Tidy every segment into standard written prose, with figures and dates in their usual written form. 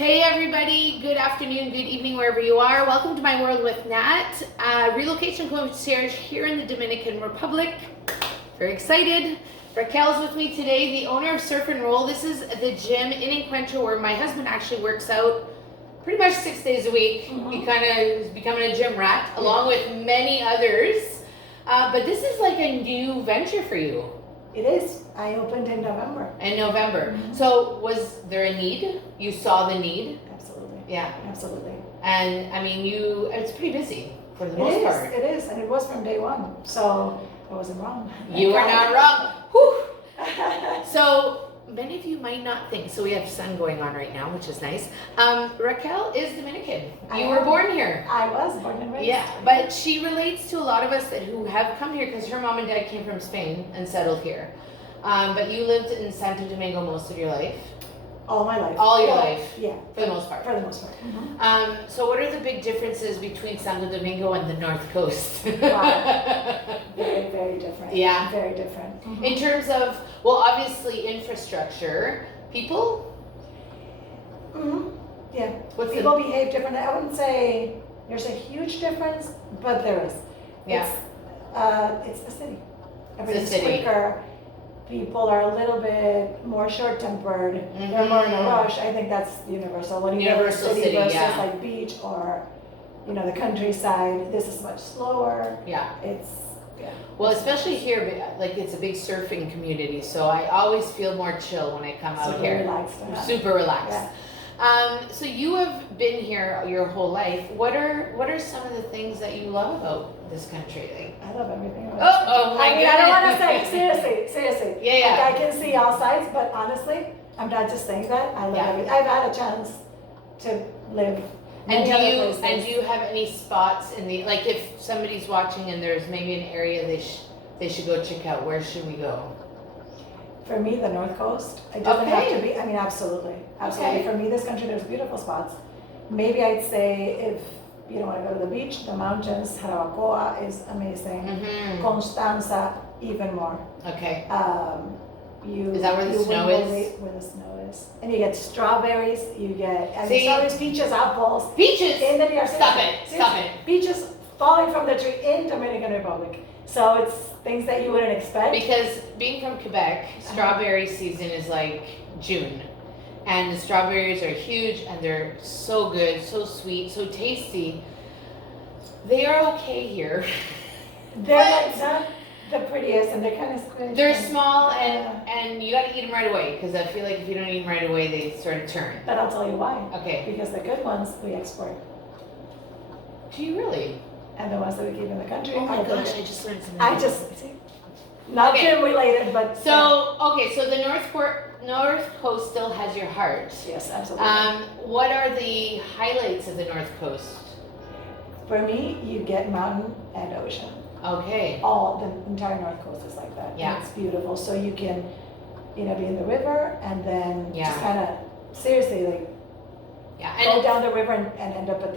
Hey everybody, good afternoon, good evening, wherever you are. Welcome to My World with Nat. Relocation concierge here in the Dominican Republic. Very excited. Raquel's with me today, the owner of Surf and Roll. This is the gym in Encuentro where my husband actually works out pretty much 6 days a week. He kind of is becoming a gym rat, along with many others. But this is like a new venture for you. It is. I opened in November. In November. So was there a need? You saw the need? Absolutely. Yeah. Absolutely. And I mean, it's pretty busy for the most part. It is. And it was from day one. So I wasn't wrong. You were not wrong. Whew. So many of you might not think, so we have sun going on right now, which is nice. Raquel is Dominican. You were born here. I was born and raised. Yeah, but she relates to a lot of us who have come here because her mom and dad came from Spain and settled here. But you lived in Santo Domingo most of your life. All my life. All your life? Yeah. For the most part? For the most part. So what are the big differences between Santo Domingo and the North Coast? Wow. Very, very different. Yeah. Very different. In terms of, well, obviously infrastructure, people? Yeah. What's People behave differently. I wouldn't say there's a huge difference, but there is. Yeah. It's the city. The Everything's city. quicker. People are a little bit more short-tempered. They're more in a rush. I think that's universal. When you go to the city versus like beach or, the countryside, this is much slower. Yeah. Yeah. Well, especially here, like it's a big surfing community, so I always feel more chill when I come out Super here. relaxed. Super relaxed. Yeah. So you have been here your whole life. What are some of the things that you love about this country? Like, I love everything about it. Oh my goodness. I don't want to say, seriously. Yeah. Like, I can see all sides, but honestly, I'm not just saying that. I love everything. I've had a chance to live. And do you have any spots in the, like if somebody's watching and there's maybe an area they should go check out, where should we go? For me, the North Coast. It doesn't have to be, absolutely. Absolutely. Okay. For me, this country, there's beautiful spots. Maybe I'd say if you don't want to go to the beach, the mountains, Jarabacoa is amazing. Constanza, even more. Okay. Is that where the snow is? Where the snow is. And you get strawberries, you get strawberries, peaches, apples. Peaches? In the New York City. Stop it. Peaches falling from the tree in Dominican Republic. So it's things that you wouldn't expect. Because being from Quebec, strawberry season is like June. And the strawberries are huge and they're so good, so sweet, so tasty. They are okay here. They're not the prettiest and they're kind of squishy. They're small and you gotta eat them right away because I feel like if you don't eat them right away, they sort of turn. But I'll tell you why. Okay. Because the good ones we export. Do you really? And the ones that we keep in the country. Oh my are gosh, good. I just learned something. Not gym related, but. So the North Coast still has your heart. Yes, absolutely. What are the highlights of the North Coast? For me, you get mountain and ocean. Okay. The entire North Coast is like that. Yeah. And it's beautiful. So you can, be in the river and then just kind of seriously go down the river and end up at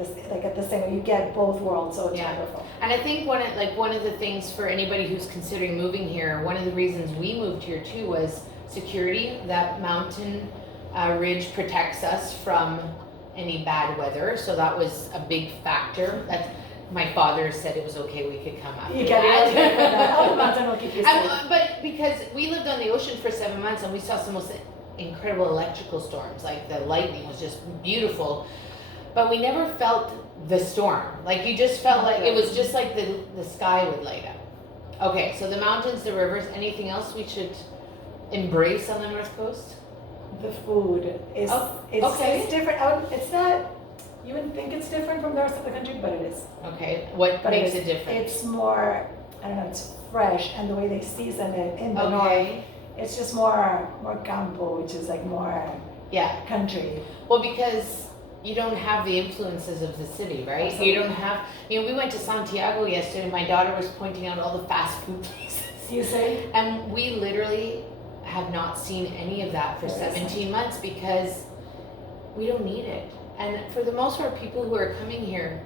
the same. You get both worlds, so it's wonderful. And I think one of the things for anybody who's considering moving here, one of the reasons we moved here too was security. That mountain ridge protects us from any bad weather, so that was a big factor. My father said it was okay, we could come up. You get it. The mountain will keep you safe. But because we lived on the ocean for 7 months and we saw some most incredible electrical storms, like the lightning was just beautiful, but we never felt the storm. Like you just felt like it was just like the sky would light up. Okay, so the mountains, the rivers, anything else we should embrace on the North Coast? The food is it's different. It's not. You wouldn't think it's different from the rest of the country, but it is. Okay, what makes it different? It's more, I don't know, it's fresh, and the way they season it in the north, it's just more campo, which is like more country. Well, because you don't have the influences of the city, right? Absolutely. You don't have, we went to Santiago yesterday, and my daughter was pointing out all the fast food places. You say? And we literally have not seen any of that for 17 months because we don't need it. And for the most part, people who are coming here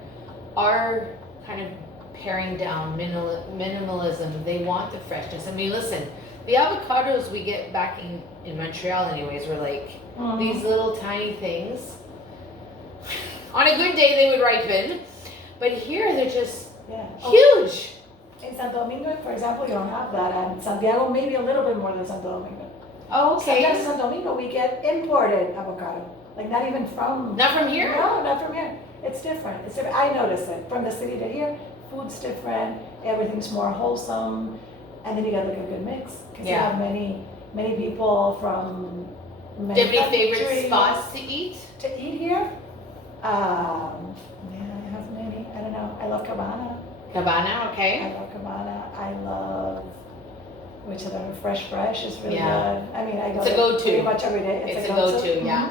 are kind of paring down minimalism. They want the freshness. I mean, listen, the avocados we get back in Montreal anyways were like these little tiny things. On a good day, they would ripen. But here, they're just huge. In Santo Domingo, for example, you don't have that. And Santiago, maybe a little bit more than Santo Domingo. Oh, okay. Sometimes in Santo Domingo, we get imported avocado. Like not even from... Not from here? No, not from here. It's different. It's different. I notice it. From the city to here, food's different. Everything's more wholesome. And then you got like a good mix. Because you have many people from many Do you have any favorite spots to eat? To eat here? I have many. I don't know. I love Cabana. Cabana, okay. I love Cabana. I love, which of them, Fresh is really good. I mean, I go it's a go-to. pretty much every day. It's a go-to, yeah,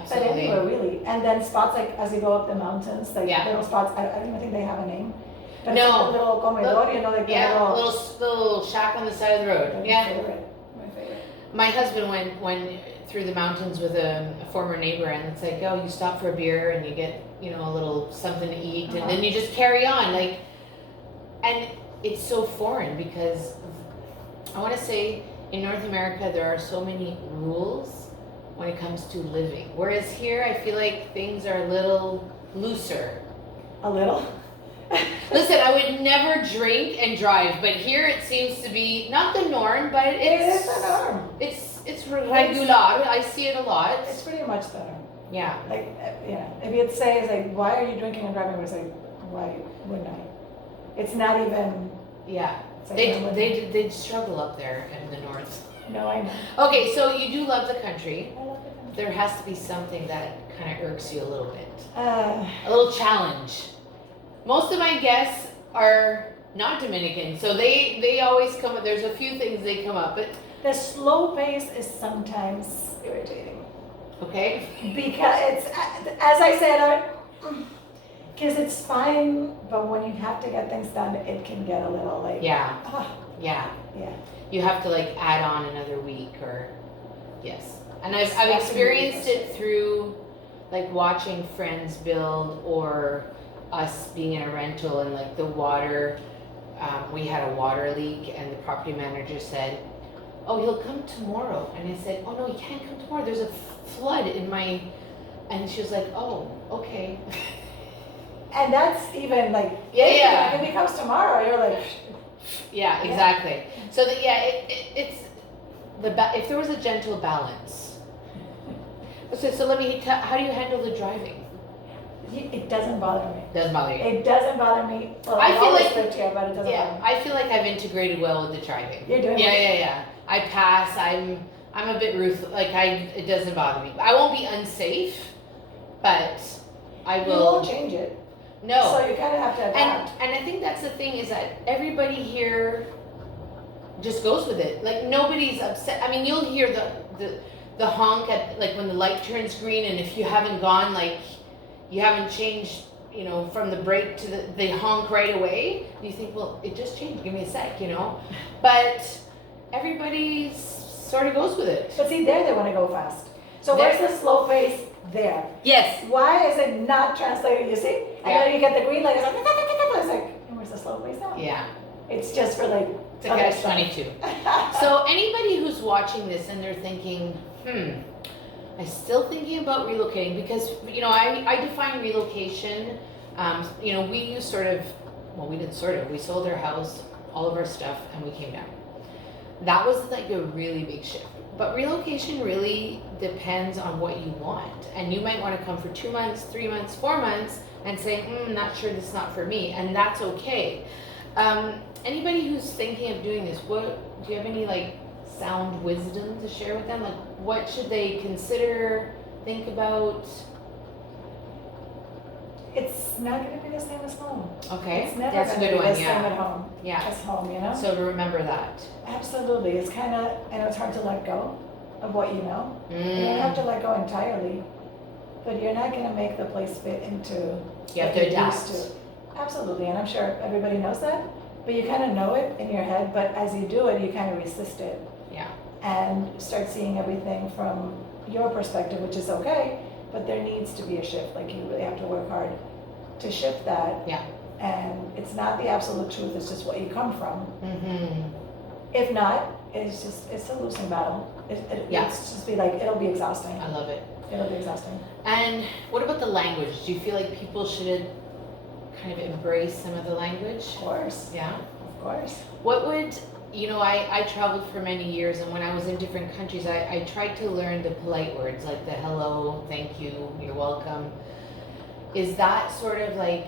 absolutely. But anywhere, really. And then spots like as you go up the mountains, like little spots, I don't even think they have a name. But it's like a little comedor, you know, like little shack on the side of the road. My favorite. My husband went through the mountains with a former neighbor, and it's like, oh, you stop for a beer and you get, you know, a little something to eat, and then you just carry on, like, and it's so foreign because I want to say in North America there are so many rules when it comes to living, whereas here I feel like things are a little looser. A little. Listen, I would never drink and drive, but here it seems to be not the norm, but it is the norm. It's regular. I see it a lot. It's pretty much the norm. Yeah. Like, if you'd say, it's like, why are you drinking and driving? It's like, why wouldn't I? It's not even. Yeah. Like they struggle up there in the north. No, I know. Okay, so you do love the country. I love the country. There has to be something that kind of irks you a little bit. A little challenge. Most of my guests are not Dominican, so they always come up. There's a few things they come up, but the slow pace is sometimes irritating. Okay. Because it's, as I said, because it's fine, but when you have to get things done, it can get a little like yeah. Yeah. You have to like add on another week or yes, and I've experienced it through like watching friends build or us being in a rental and like the water. We had a water leak and the property manager said, "Oh, he'll come tomorrow," and I said, "Oh no, he can't come tomorrow. There's a flood in my," and she was like, "Oh, okay." And that's even like yeah. If he comes tomorrow, you're like. Yeah, exactly. So that it's if there was a gentle balance. So let me. How do you handle the driving? It doesn't bother me. Doesn't bother you? It doesn't bother me. Well, I feel like lived here, but it doesn't bother me. I feel like I've integrated well with the driving. You're doing Yeah. I pass. I'm a bit ruthless. Like it doesn't bother me. I won't be unsafe, but I will. You won't change it. No. So you kind of have to adapt. And I think that's the thing is that everybody here just goes with it. Like nobody's upset. I mean, you'll hear the honk at like when the light turns green, and if you haven't gone like you haven't changed, you know, from the brake to the honk right away. You think, well, it just changed. Give me a sec, you know. But everybody sort of goes with it. But see, there they want to go fast. So where's the slow pace? There. Yes. Why is it not translated? You see? And then you get the green light. It's like, and where's the slow pace now? Yeah. It's just for like. It's a catch-22. So anybody who's watching this and they're thinking, I'm still thinking about relocating because, you know, I define relocation, you know, we sold our house, all of our stuff, and we came down. That was like a really big shift. But relocation really depends on what you want. And you might want to come for 2 months, 3 months, 4 months and say, not sure this is not for me. And that's okay. Anybody who's thinking of doing this, do you have any like sound wisdom to share with them? Like what should they consider, think about? It's not going to be the same as home. Okay. It's never That's going a to good be one, the same at home as home, you know? So to remember that. Absolutely. It's kind of, and it's hard to let go of what you know. You don't have to let go entirely, but you're not going to make the place fit into you have to adapt. Absolutely, and I'm sure everybody knows that, but you kind of know it in your head, but as you do it, you kind of resist it. Yeah. And start seeing everything from your perspective, which is okay, but there needs to be a shift. Like you really have to work hard to shift that. Yeah. And it's not the absolute truth, it's just what you come from. Mm-hmm. If not, it's a losing battle. It's just be like, it'll be exhausting. I love it. It'll be exhausting. And what about the language? Do you feel like people should kind of embrace some of the language? Of course. Yeah. Of course. What would, I traveled for many years, and when I was in different countries, I tried to learn the polite words like the hello, thank you, you're welcome. Is that sort of like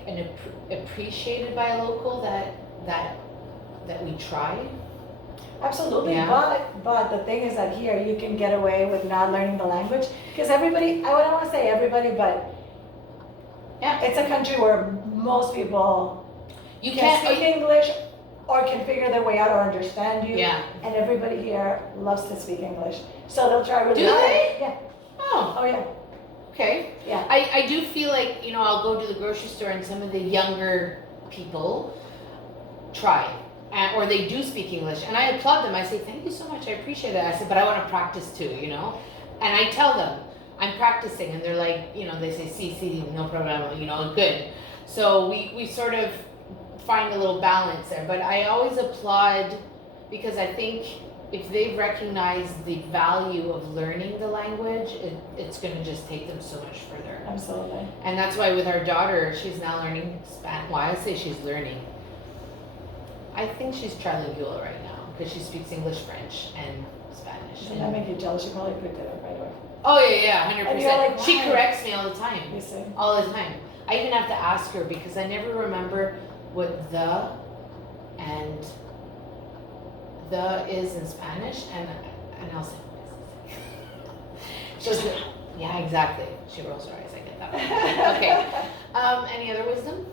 appreciated by a local that we try? Absolutely, Yeah. but the thing is that here you can get away with not learning the language because everybody, I don't want to say everybody, but Yeah. it's a country where most people You can can't. speak English or can figure their way out or understand you. Yeah. And everybody here loves to speak English, so they'll try really Do hard. they? Yeah. Oh, Oh yeah. okay. Yeah. I do feel like, I'll go to the grocery store and some of the younger people try, or they do speak English, and I applaud them. I say, thank you so much, I appreciate that. I said, but I want to practice too, And I tell them, I'm practicing, and they're like, they say, sí, no problema, good. So we sort of find a little balance there, but I always applaud because I think if they recognize the value of learning the language, it's going to just take them so much further. Absolutely. And that's why with our daughter, she's now learning Spanish. Well, I say she's learning. I think she's trilingual right now because she speaks English, French, and Spanish. Doesn't that make you jealous? You probably picked it up right away. Oh yeah, 100%. And you're like, She why? corrects me all the time. You see? All the time. I even have to ask her because I never remember what the and the is in Spanish, and I'll say, she'll say, yeah, exactly. She rolls her eyes. I get that one. Okay. Any other wisdom?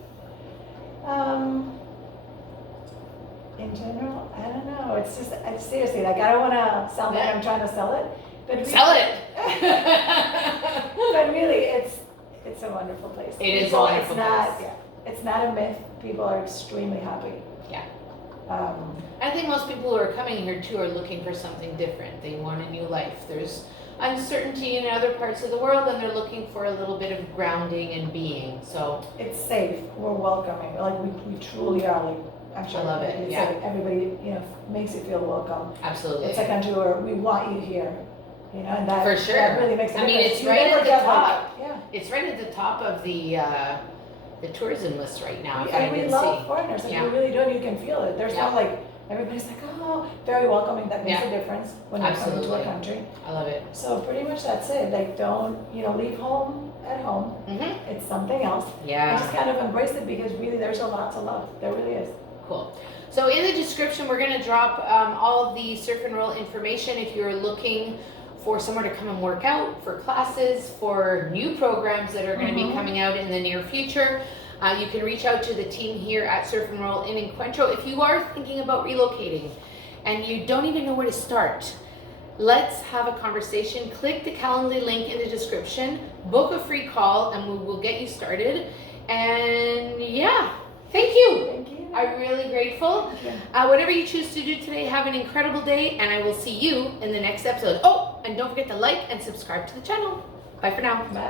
In general, I don't know. It's just, seriously, like I don't want to sound like I'm trying to sell it, but really, Sell it. but really, it's a wonderful place. It is a wonderful place. It's not a myth. People are extremely happy. Yeah. Um, I think most people who are coming here too are looking for something different. They want a new life. There's uncertainty in other parts of the world, and they're looking for a little bit of grounding and being. So it's safe. We're welcoming. Like we truly are. Like I'm sure. I love it, It's yeah. like everybody, makes you feel welcome. absolutely. It's a country where we want you here. And that For sure. that really makes a I mean, difference. it's You right never at the get, top. yeah. It's right at the top of the tourism list right now. If I And we didn't love see. foreigners, and Yeah. we really don't. You can feel it. There's Yeah. not like everybody's like, oh, very welcoming. That makes Yeah. a difference when you're coming to Absolutely. a country. I love it. So pretty much that's it. Like don't leave home at home. Mm-hmm. It's something else. Yeah. And just kind of embrace it because really there's a lot to love. There really is. Cool. So in the description, we're going to drop all of the Surf and Roll information if you're looking for somewhere to come and work out, for classes, for new programs that are going to be coming out in the near future. You can reach out to the team here at Surf and Roll in Encuentro. If you are thinking about relocating and you don't even know where to start, let's have a conversation. Click the Calendly link in the description, book a free call, and we will get you started. And yeah, thank you. Thank you. I'm really grateful. Thank you. Whatever you choose to do today, have an incredible day, and I will see you in the next episode. Oh, and don't forget to like and subscribe to the channel. Bye for now. Bye.